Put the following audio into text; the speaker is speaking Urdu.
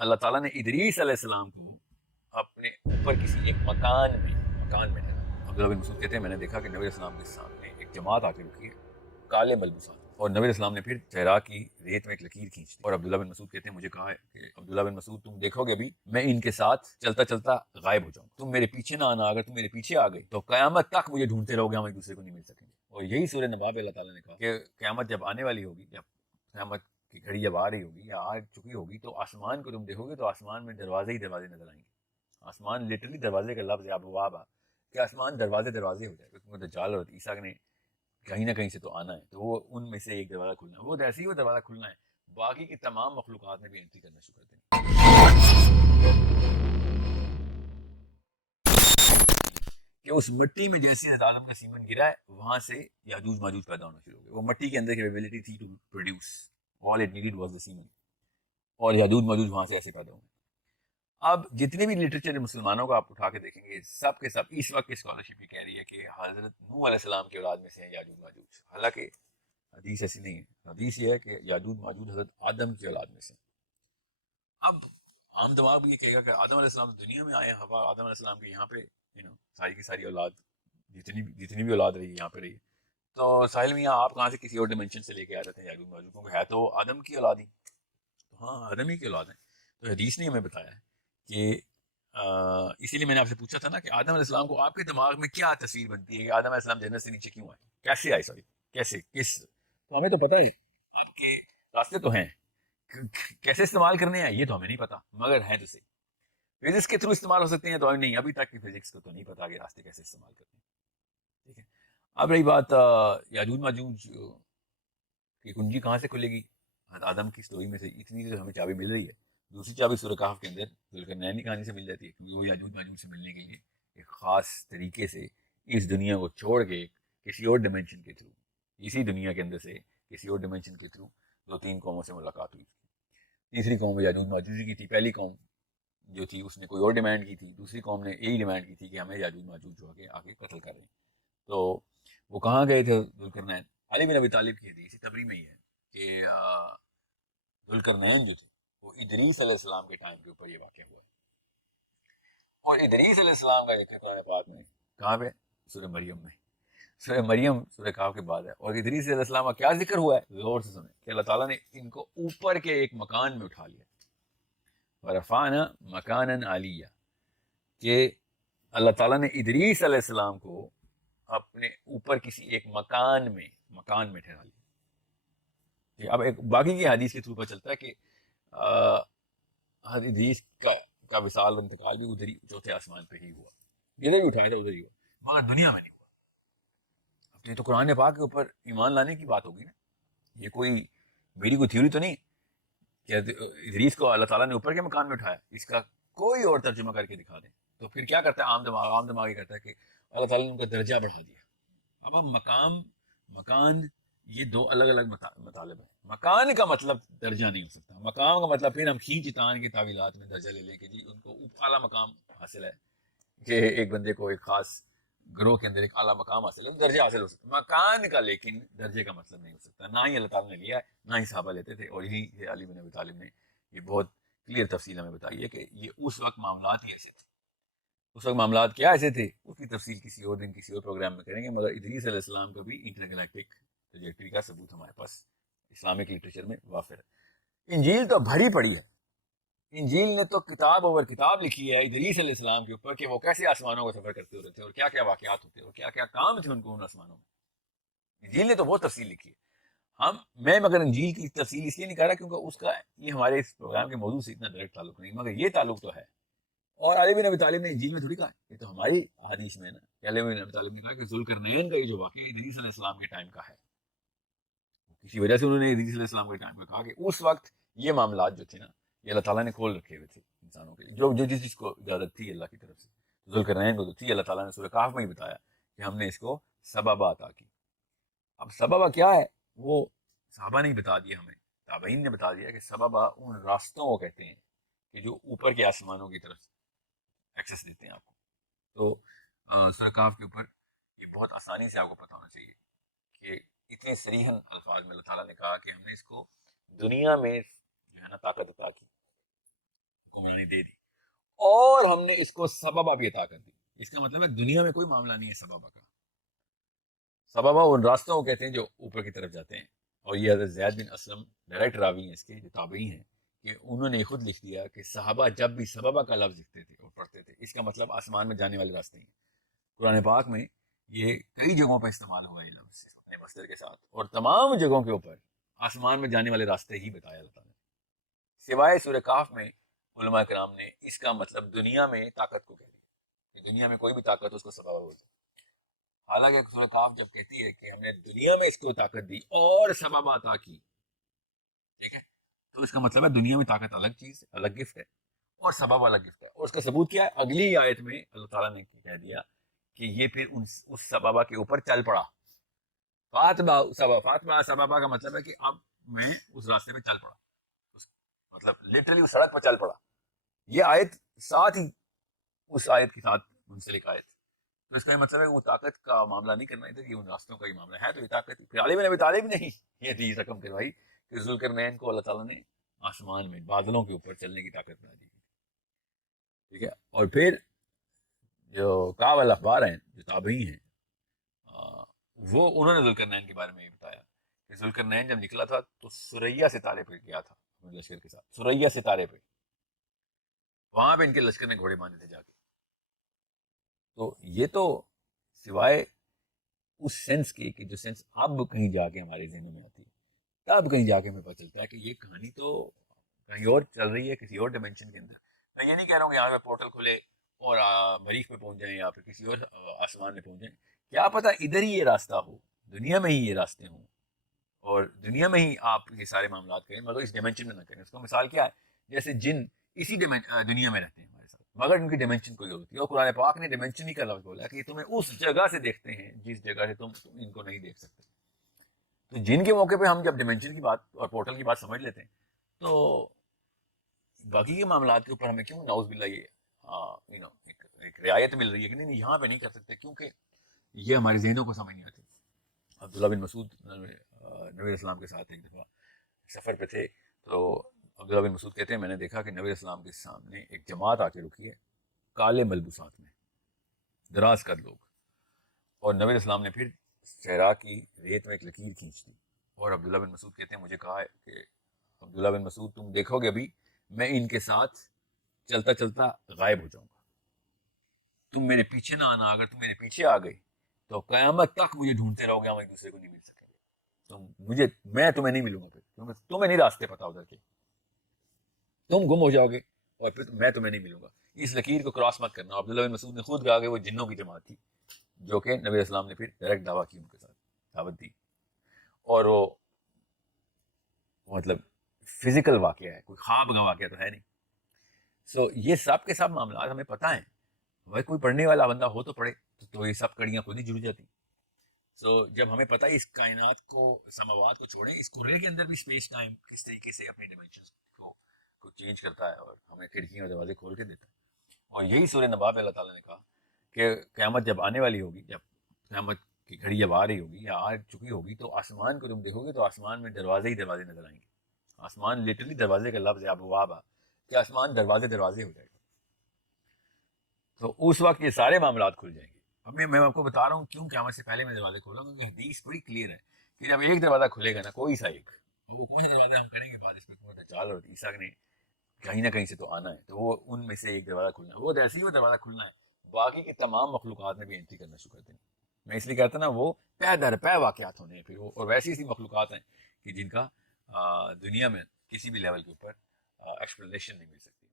اللہ تعالیٰ نے ادریس علیہ السلام کو اپنے اوپر کسی ایک مکان میں ٹھہرایا۔ عبداللہ بن مسعود کہتے ہیں میں نے دیکھا کہ نبی علیہ السلام کے سامنے ایک جماعت آ کے رکی ہے کالے ملبوسات، اور نبی علیہ السلام نے پھر صحرا کی ریت میں ایک لکیر کھینچ دی، اور عبداللہ بن مسعود کہتے ہیں مجھے کہا ہے کہ عبداللہ بن مسعود تم دیکھو گے ابھی میں ان کے ساتھ چلتا چلتا غائب ہو جاؤں، تم میرے پیچھے نہ آنا، اگر تم میرے پیچھے آ گئی تو قیامت تک مجھے ڈھونڈتے رہو گے، ہم ایک دوسرے کو نہیں مل سکیں گے۔ اور یہی سورہ نبا میں اللہ تعالیٰ نے کہا کہ قیامت جب آنے والی ہوگی، جب قیامت کی گھڑی جب آ رہی ہوگی یا آ چکی ہوگی، تو آسمان کو تم دیکھو گے تو آسمان میں دروازے ہی دروازے نظر آئیں گے۔ آسمان لٹرلی دروازے کا لفظ ہے، ابواب کہ آسمان دروازے دروازے ہو جائے، کیونکہ دجال اور عیسیٰ نے کہیں نہ کہیں سے تو آنا ہے، تو وہ ان میں سے ایک دروازہ کھلنا ہے، وہ ایسے ہی وہ دروازہ کھلنا ہے، باقی کی تمام مخلوقات نے بھی انٹری کرنا شروع کر دیں کہ اس مٹی میں جیسے حضرت آدم کا سیمن گرا ہے وہاں سے یاجوج ماجوج پیدا ہونا شروع ہو گئے۔ وہ مٹی کے اندر کیپیبلٹی تھی to produce, all it needed was the semen, اور یاجوج ماجوج وہاں سے ایسے پیدا ہوئے۔ اب جتنے بھی لٹریچر مسلمانوں کو آپ اٹھا کے دیکھیں گے، سب کے سب اس وقت کی اسکالرشپ یہ کہہ رہی ہے کہ حضرت نوح علیہ السلام کی اولاد میں سے ہیں یاجوج ماجوج، حالانکہ حدیث ایسی نہیں ہے۔ حدیث یہ ہے کہ یاجوج ماجوج حضرت آدم کی اولاد میں سے۔ اب عام دماغ بھی یہ کہے گا کہ آدم علیہ السلام دنیا میں آئے، ہوا آدم علیہ السلام کی یہاں پہ ساری کی ساری اولاد جتنی بھی اولاد رہی یہاں پہ رہی، تو ساحل میاں آپ کہاں سے کسی اور ڈائمینشن سے لے کے آ جاتے ہیں یاجوج ماجوج، کیونکہ ہے تو آدم کی اولاد ہی، تو ہاں آدم ہی کی اولاد ہے۔ تو حدیث نے ہمیں بتایا ہے کہ اسی لیے میں نے آپ سے پوچھا تھا نا کہ آدم علیہ السلام کو آپ کے دماغ میں کیا تصویر بنتی ہے کہ آدم علیہ السلام جنت سے نیچے کیوں آئے، کیسے آئے، سوری کیسے، کس، تو ہمیں تو پتہ ہے آپ کے راستے تو ہیں، کیسے استعمال کرنے ہیں یہ تو ہمیں نہیں پتا، مگر ہیں تو صحیح۔ فزکس کے تھرو استعمال ہو سکتے ہیں تو نہیں، ابھی تک کی فزکس کو تو نہیں پتا کہ راستے کیسے استعمال کرتے ہیں، ٹھیک ہے۔ اب رہی بات یاجوج ماجوج کی کنجی کہاں سے کھلے گی، آدم کی سٹوری میں سے اتنی جو ہمیں چابی مل رہی ہے، دوسری چابی سورہ کہف کے اندر ذوالقرنین کی کہانی سے مل جاتی ہے، کیونکہ وہ یاجوج ماجوج سے ملنے کے لیے ایک خاص طریقے سے اس دنیا کو چھوڑ کے کسی اور ڈائمینشن کے تھرو، اسی دنیا کے اندر سے کسی اور ڈائمینشن کے تھرو دو تین قوموں سے ملاقات ہوئی۔ تیسری قوم یاجوج ماجوج کی تھی، پہلی قوم جو تھی اس نے کوئی اور ڈیمانڈ کی تھی، دوسری قوم نے یہی ڈیمانڈ کی تھی کہ ہمیں یاجوج ماجوج جو آگے قتل کر رہے ہیں۔ تو وہ کہاں گئے تھے ذوالقرنین؟ علی بن ابی طالب کی حدیث تبری میں ہی ہے کہ ذوالقرنین جو تھے وہ ادریس علیہ السلام کے ٹائم کے اوپر یہ واقع ہوا ہے، اور ادریس علیہ السلام کا ذکر قرآن پاک میں کہاں پہ؟ سورہ مریم میں، سورہ مریم سورہ کہف کے بعد ہے، اور ادریس علیہ السلام کا کیا ذکر ہوا ہے، غور سے سنیں کہ اللہ تعالیٰ نے ان کو اوپر کے ایک مکان میں اٹھا لیا، ورفعنا مکانا علیہ، کہ اللہ تعالیٰ نے ادریس علیہ السلام کو اپنے اوپر کسی ایک مکان میں ٹھہرا لیا۔ اب ایک باقی کی حدیث کے تھرو پر چلتا ہے کہ حضرت ادریس کا وصال انتقال بھی ادھر ہی چوتھے آسمان پہ ہی ہوا، ادھر بھی اٹھایا تھا ادھر ہی ہوا، مگر دنیا میں نہیں ہوا۔ اب یہ تو قرآن پاک کے اوپر ایمان لانے کی بات ہوگی نا، یہ کوئی میری کوئی تھیوری تو نہیں کہ ادریس کو اللہ تعالیٰ نے اوپر کے مکان میں اٹھایا، اس کا کوئی اور ترجمہ کر کے دکھا دیں تو پھر کیا کرتا ہے عام دماغ یہ کرتا ہے کہ اللہ تعالیٰ نے ان کا درجہ بڑھا دیا۔ اب مکان یہ دو الگ الگ مطالب ہیں۔ مکان کا مطلب درجہ نہیں ہو سکتا، مقام کا مطلب پھر ہم کھینچ تان کے تعویلات میں درجہ لے لیں کہ جی ان کو اعلیٰ مقام حاصل ہے، کہ ایک بندے کو ایک خاص گروہ کے اندر ایک اعلیٰ مقام حاصل ہے، درجہ حاصل ہو سکتا ہے۔ مکان کا لیکن درجے کا مطلب نہیں ہو سکتا، نہ ہی اللہ تعالیٰ نے لیا ہے، نہ ہی صحابہ لیتے تھے، اور یہی علی بن ابی طالب نے یہ بہت کلیئر تفصیل ہمیں بتائی ہے کہ یہ اس وقت معاملات ہی ایسے تھے۔ اس وقت معاملات کیا ایسے تھے اس کی تفصیل کسی اور دن کسی اور پروگرام میں کریں گے، مگر ادریس علیہ السلام کا بھی انٹرگلیکٹک ٹریجیکٹری کا ثبوت ہمارے پاس اسلامک لٹریچر میں وافر ہے۔ انجیل تو بھری پڑی ہے، انجیل نے تو کتاب اوور کتاب لکھی ہے ادریس علیہ السلام کے اوپر کہ وہ کیسے آسمانوں کو سفر کرتے ہوتے تھے اور کیا کیا واقعات ہوتے اور کیا کیا کام تھے ان کو ان آسمانوں میں۔ انجیل نے تو بہت تفصیل لکھی ہے، میں مگر انجیل کی تفصیل اس لیے نہیں کر رہا کیونکہ اس کا یہ ہمارے اس پروگرام کے موضوع سے اتنا ڈائریکٹ تعلق نہیں، مگر یہ تعلق تو ہے۔ اور علی بن ابی طالب نے انجیل میں تھوڑی کہا، یہ تو ہماری حدیث میں ہے نا کہ علی بن ابی طالب نے کہا کہ ذوالقرنین کا یہ جو واقعہ ادریس علیہ السلام کے ٹائم کا ہے، کسی وجہ سے انہوں نے ادریس علیہ السلام کے ٹائم میں کہا کہ اس وقت یہ معاملات جو تھے نا یہ اللہ تعالیٰ نے کھول رکھے ہوئے تھے انسانوں کے، جو جس چیز کو اجازت تھی اللہ کی طرف سے، ذوالقرنین کو تو تھی، اللہ تعالیٰ نے سورہ کہف میں ہی بتایا کہ ہم نے اس کو سببا عطا کی۔ اب سببا کیا ہے وہ صحابہ نے ہی بتا دیا ہمیں، تابعین نے بتا دیا کہ سببا ان راستوں کو کہتے ہیں کہ جو اوپر کے آسمانوں کی طرف ایکسس دیتے ہیں آپ کو۔ تو سورہ کہف کے اوپر یہ بہت آسانی سے آپ کو پتہ ہونا چاہیے کہ اتنے صریحاً الفاظ میں اللہ تعالیٰ نے کہا کہ ہم نے اس کو دنیا میں جو ہے نا طاقت عطا کی، یعنی دے دی, اور ہم نے اس کو سببہ بھی عطا کر دی. اس کا مطلب ہے دنیا میں کوئی معاملہ نہیں ہے سببہ کا. سببہ ان راستوں کو کہتے ہیں جو اوپر کی طرف جاتے ہیں. اور یہ حضرت زید بن اسلم ڈائریکٹ راوی ہیں اس کے, جو تابعی ہیں, کہ انہوں نے خود لکھ دیا کہ صحابہ جب بھی سببہ کا لفظ لکھتے تھے اور پڑھتے تھے, اس کا مطلب آسمان میں جانے والے راستے ہیں. قرآن پاک میں یہ کئی جگہوں پر استعمال ہوا ہے لفظ اپنے مصدر کے ساتھ, اور تمام جگہوں کے اوپر آسمان میں جانے والے راستے ہی بتایا اللہ تعالیٰ نے, سوائے سورہ کاف میں علماء کرام نے اس کا مطلب دنیا میں طاقت کو کہہ دیا, کہ دنیا میں کوئی بھی طاقت اس کو سبب ہوتا ہے. حالانکہ سورہ کاف جب کہتی ہے کہ ہم نے دنیا میں اس کو طاقت دی اور سبب عطا کی, ٹھیک ہے, تو اس کا مطلب ہے دنیا میں طاقت الگ چیز, الگ گفٹ ہے, اور سبب الگ گفٹ ہے. اور اس کا ثبوت کیا ہے؟ اگلی آیت میں اللہ تعالیٰ نے کہہ دیا کہ یہ پھر اس سببہ کے اوپر چل پڑا. فاطمہ سببہ کا مطلب ہے کہ اب میں اس راستے پہ چل پڑا, مطلب لٹرلی اس سڑک پر چل پڑا. یہ آیت ساتھ ہی اس آیت کے ساتھ منسلک آیت, تو اس کا یہ مطلب ہے وہ طاقت کا معاملہ نہیں کرنا ہے, یہ ان راستوں کا ہی معاملہ ہے. تو یہ طاقت پھر علی بن ابی طالب نہیں یہ دی رقم کروائی کہ ذوالقرنین کو اللہ تعالیٰ نے آسمان میں بادلوں کے اوپر چلنے کی طاقت بنا دی, ٹھیک ہے. اور پھر جو کعب الاخبار ہیں, جو تابعی ہیں, وہ انہوں نے ذوالقرنین کے بارے میں یہ بتایا کہ ذوالقرنین جب نکلا تھا تو سریا ستارے پہ گیا تھا لشکر کے ساتھ, سریا ستارے پہ, وہاں پہ ان کے لشکر نے گھوڑے باندھے تھے جا کے. تو یہ تو سوائے اس سینس کے کہ جو سینس اب کہیں جا کے ہمارے ذہن میں آتی ہے, تب کہیں جا کے ہمیں پتہ چلتا ہے کہ یہ کہانی تو کہیں اور چل رہی ہے, کسی اور ڈائمینشن کے اندر. میں یہ نہیں کہہ رہا ہوں کہ یہاں پہ پورٹل کھلے اور مریخ میں پہنچ جائیں یا پھر کسی اور آسمان میں پہنچ جائیں, کیا پتہ ادھر ہی یہ راستہ ہو, دنیا میں ہی یہ راستے ہوں, اور دنیا میں ہی آپ یہ سارے معاملات کریں, مگر اس ڈائمینشن میں نہ کریں. اس کا مثال کیا ہے, جیسے جن اسی دنیا میں رہتے ہیں ہمارے ساتھ, مگر ان کی ڈائمینشن کوئی ہوتی ہے. اور قرآن پاک نے ڈائمینشن ہی کا لفظ بولا کہ تمہیں اس جگہ سے دیکھتے ہیں جس جگہ سے تم ان کو نہیں دیکھ سکتے. تو جن کے موقع پہ ہم جب ڈائمینشن کی بات اور پورٹل کی بات سمجھ لیتے ہیں, تو باقی کے معاملات کے اوپر ہمیں کیوں نعوذ باللہ یہ ایک رعایت مل رہی ہے کہ نہیں یہاں پہ نہیں کر سکتے, کیونکہ یہ ہمارے ذہنوں کو سمجھ نہیں آتی. عبداللہ بن مسعود نبی اسلام کے ساتھ ایک دفعہ سفر پہ تھے, تو عبداللہ بن مسعود کہتے ہیں میں نے دیکھا کہ نبی اسلام کے سامنے ایک جماعت آ کے رکی ہے کالے ملبوسات میں, دراز قد لوگ, اور نبی اسلام نے پھر صحرا کی ریت میں ایک لکیر کھینچ دی, اور عبداللہ بن مسعود کہتے ہیں مجھے کہا ہے کہ عبداللہ بن مسعود تم دیکھو گے ابھی میں ان کے ساتھ چلتا چلتا غائب ہو جاؤں گا, تم میرے پیچھے نہ آنا, اگر تم میرے پیچھے آ گئی تو قیامت تک مجھے ڈھونڈتے رہو گے, ہم ایک دوسرے کو نہیں مل سکیں گے. میں تمہیں نہیں ملوں گا پھر, کیونکہ تمہیں نہیں راستے پتا ادھر کے, تم گم ہو جاؤ گے اور پھر میں تمہیں نہیں ملوں گا. اس لکیر کو کراس مت کرنا. عبداللہ بن مسعود نے خود کہا کہ وہ جنوں کی جماعت تھی, جو کہ نبی اسلام نے پھر ڈائریکٹ دعویٰ کی ان کے ساتھ, دعوت دی, اور وہ مطلب فزیکل واقعہ ہے, کوئی خواب کا واقعہ تو ہے نہیں. یہ سب کے سب معاملات ہمیں پتہ ہیں, بھائی کوئی پڑھنے والا بندہ ہو تو پڑھے تو یہ سب کڑیاں خود ہی جڑ جاتی. جب ہمیں پتہ ہے اس کائنات کو, سماوات کو چھوڑیں, اس کرے کے اندر بھی اسپیس ٹائم کس طریقے سے اپنی ڈائمینشنز کو چینج کرتا ہے اور ہمیں کھڑکیاں اور دروازے کھول کے دیتا ہے. اور یہی سورہ نبا میں اللہ تعالیٰ نے کہا کہ قیامت جب آنے والی ہوگی, جب قیامت کی گھڑی جب آ رہی ہوگی یا آ چکی ہوگی, تو آسمان کو تم دیکھو گے تو آسمان میں دروازے ہی دروازے نظر آئیں گے. آسمان لٹرلی دروازے کا لفظ ہے, ابواب, کہ آسمان دروازے دروازے ہو جائے گا. تو اس وقت یہ سارے معاملات کھل جائیں گے. اب میں آپ کو بتا رہا ہوں کیوں قیامت سے پہلے میں دروازے کھولا, کیونکہ حدیث بڑی کلیئر ہے کہ جب ایک دروازہ کھلے گا نا, کوئی سا ایک, وہ کون سا دروازہ ہم کریں گے بعد اس میں چال اور عیسیٰ نے کہیں نہ کہیں سے تو آنا ہے, تو وہ ان میں سے ایک دروازہ کھلنا ہے, وہ ایسے ہی وہ دروازہ کھلنا ہے. باقی کی تمام مخلوقات میں بھی انٹری کرنا شروع کر دیں. میں اس لیے کہتا نا وہ پے در پے واقعات ہونے ہیں پھر وہ, اور ویسی ایسی مخلوقات ہیں کہ جن کا دنیا میں کسی بھی لیول کے اوپر ایکسپلینیشن نہیں مل سکتی.